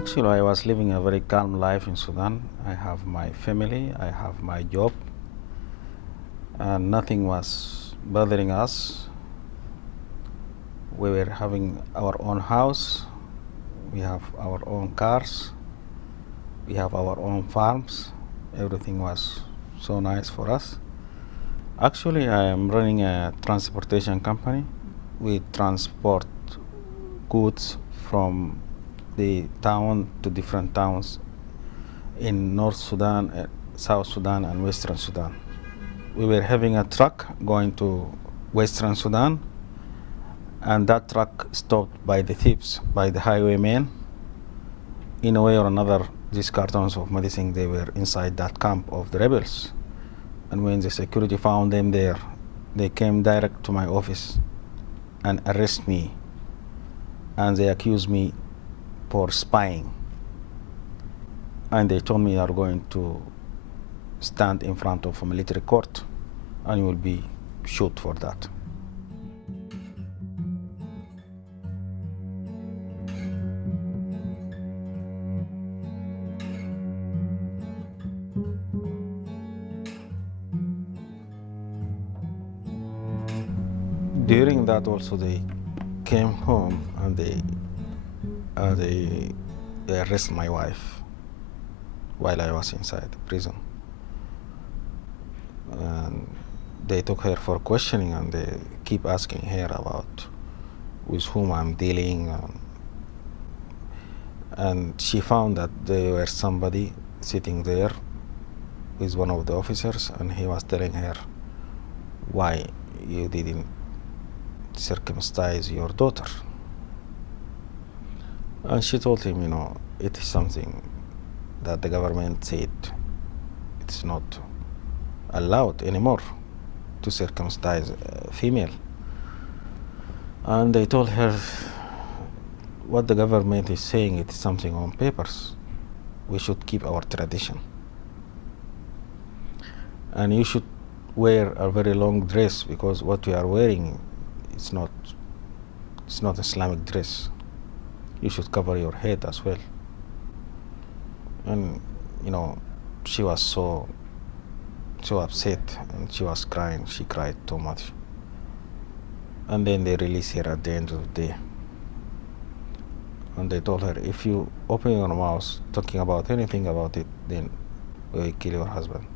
Actually, I was living a very calm life in Sudan. I have my family, I have my job, and nothing was bothering us. We were having our own house, we have our own cars, we have our own farms. Everything was so nice for us. Actually, I am running a transportation company. We transport goods from the town to different towns in North Sudan, South Sudan, and Western Sudan. We were having a truck going to Western Sudan, and that truck stopped by the thieves, by the highwaymen. In a way or another, these cartons of medicine, they were inside that camp of the rebels. And when the security found them there, they came direct to my office and arrested me, and they accused me for spying. And they told me you are going to stand in front of a military court and you will be shot for that. During that also they came home and they arrested my wife while I was inside the prison. And they took her for questioning and they keep asking her about with whom I'm dealing. And she found that there was somebody sitting there with one of the officers, and he was telling her why you didn't circumcise your daughter. And she told him, it is something that the government said it's not allowed anymore to circumcise a female. And they told her what the government is saying, it's something on papers. We should keep our tradition. And you should wear a very long dress because what we are wearing it's not Islamic dress. You should cover your head as well. And she was so upset and she was crying. She cried too much. And then they released her at the end of the day. And they told her, if you open your mouth talking about anything about it, then we will kill your husband.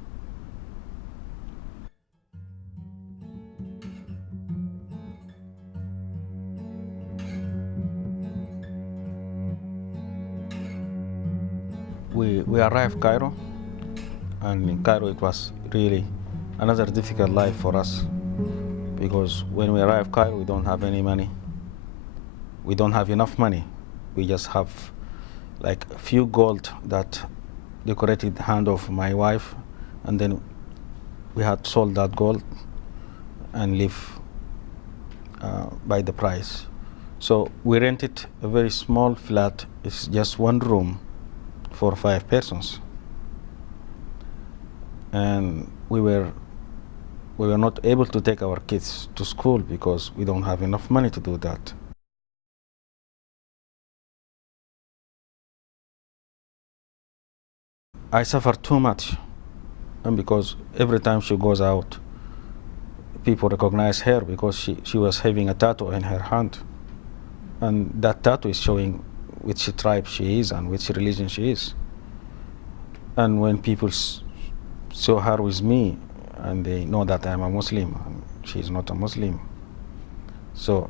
We arrived Cairo, and in Cairo it was really another difficult life for us, because when we arrived Cairo we don't have any money. We don't have enough money. We just have like a few gold that decorated the hand of my wife, and then we had sold that gold and live by the price. So we rented a very small flat. It's just one room for 5 persons, and we were not able to take our kids to school because we don't have enough money to do that. I suffer too much, and because every time she goes out, people recognize her because she was having a tattoo in her hand, and that tattoo is showing which tribe she is and which religion she is. And when people saw her with me, and they know that I'm a Muslim and she is not a Muslim, so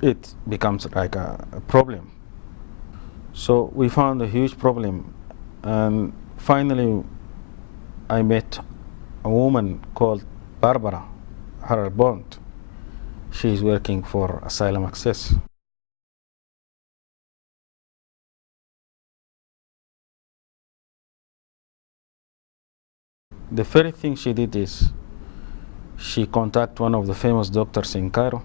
it becomes like a problem. So we found a huge problem, and finally I met a woman called Barbara Harar Bond. She is working for Asylum Access. The first thing she did is she contacted one of the famous doctors in Cairo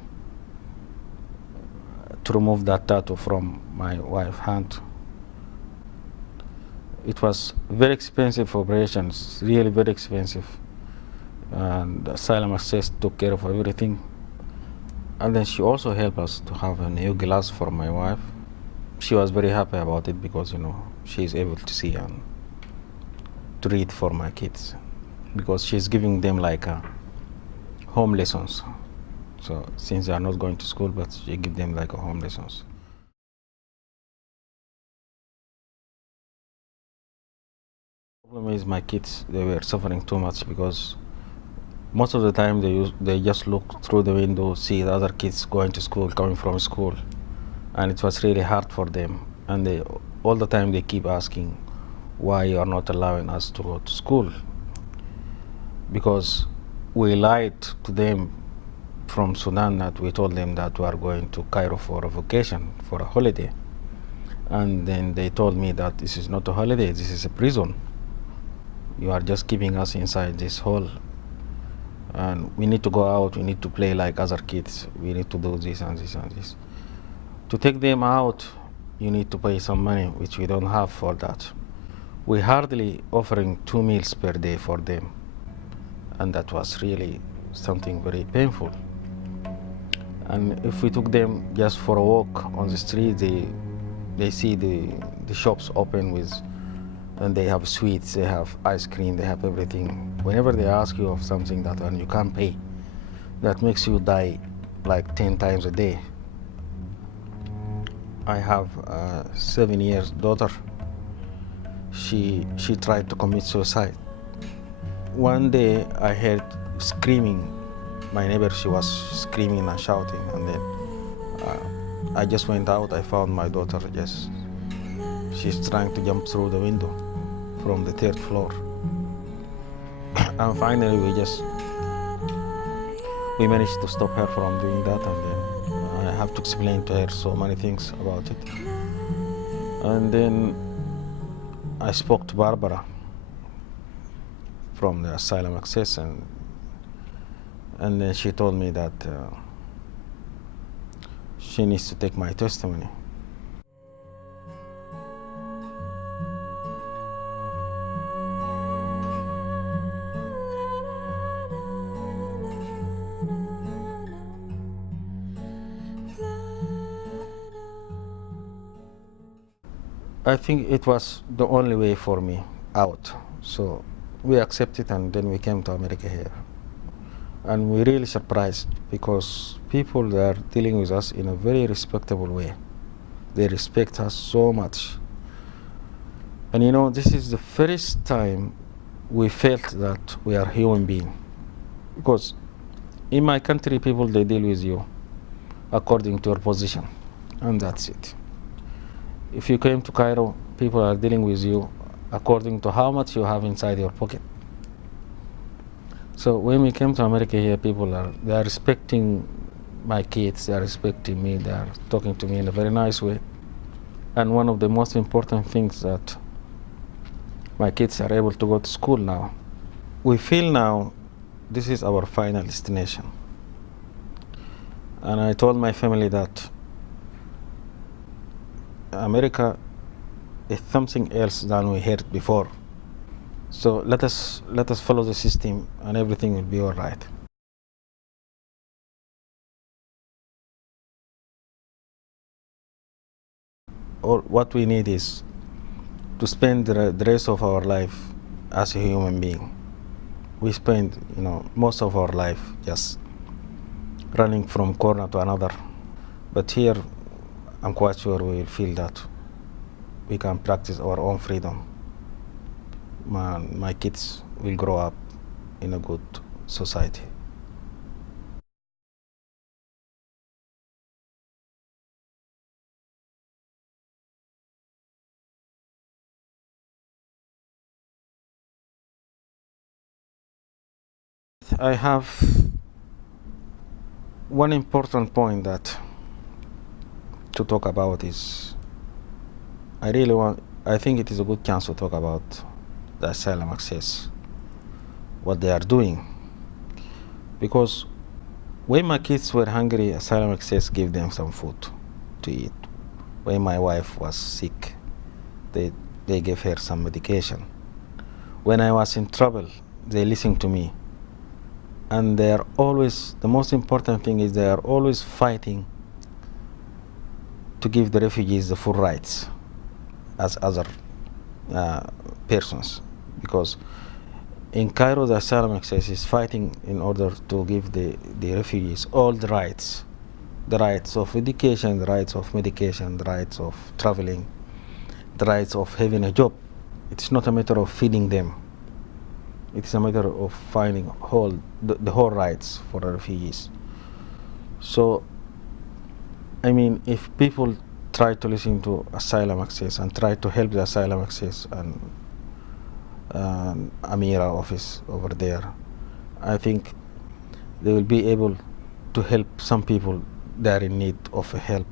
to remove that tattoo from my wife's hand. It was very expensive operations, really very expensive. And Asylum Access took care of everything. And then she also helped us to have a new glass for my wife. she was very happy about it because, she is able to see and to read for my kids, because she's giving them like home lessons. So since they are not going to school, but she give them like a home lessons. Problem is my kids, they were suffering too much because most of the time they just look through the window, see the other kids going to school, coming from school, and it was really hard for them. And they all the time they keep asking why you are not allowing us to go to school, because we lied to them from Sudan that we told them that we are going to Cairo for a vacation, for a holiday. And then they told me that this is not a holiday, this is a prison. You are just keeping us inside this hole. And we need to go out, we need to play like other kids, we need to do this and this and this. To take them out, you need to pay some money, which we don't have for that. We hardly offering 2 meals per day for them. And that was really something very painful. And if we took them just for a walk on the street, they see the shops open with, and they have sweets, they have ice cream, they have everything. Whenever they ask you of something that and you can't pay, that makes you die like 10 times a day. I have a 7-year daughter. She tried to commit suicide. One day I heard screaming. My neighbor, she was screaming and shouting, and then I just went out. I found my daughter. She's trying to jump through the window from the 3rd floor. And finally, we managed to stop her from doing that, and then I have to explain to her so many things about it. And then I spoke to Barbara from the Asylum Access, and then she told me that she needs to take my testimony. I think it was the only way for me out. So we accepted, and then we came to America here. And we're really surprised because people that are dealing with us in a very respectable way. They respect us so much. And this is the first time we felt that we are human beings. Because in my country, people, they deal with you according to your position, and that's it. If you came to Cairo, people are dealing with you according to how much you have inside your pocket. So when we came to America here, they are respecting my kids, they are respecting me, they are talking to me in a very nice way. And one of the most important things that my kids are able to go to school now. We feel now this is our final destination. And I told my family that America is something else than we heard before. So let us follow the system, and everything will be all right. All what we need is to spend the rest of our life as a human being. We spend, most of our life just running from corner to another. But here, I'm quite sure we will feel that we can practice our own freedom. My kids will grow up in a good society. I have one important point that to talk about is I think it is a good chance to talk about the asylum access, what they are doing. Because when my kids were hungry, asylum access gave them some food to eat. When my wife was sick, they gave her some medication. When I was in trouble, they listened to me. And the most important thing is they are always fighting to give the refugees the full rights as other uh, persons, because in Cairo the Asylum Access is fighting in order to give the refugees all the rights of education, the rights of medication, the rights of traveling, the rights of having a job. It's not a matter of feeding them. It's a matter of finding the whole rights for the refugees. So, I mean, if people try to listen to Asylum Access and try to help the Asylum Access and Amira office over there, I think they will be able to help some people that are in need of help.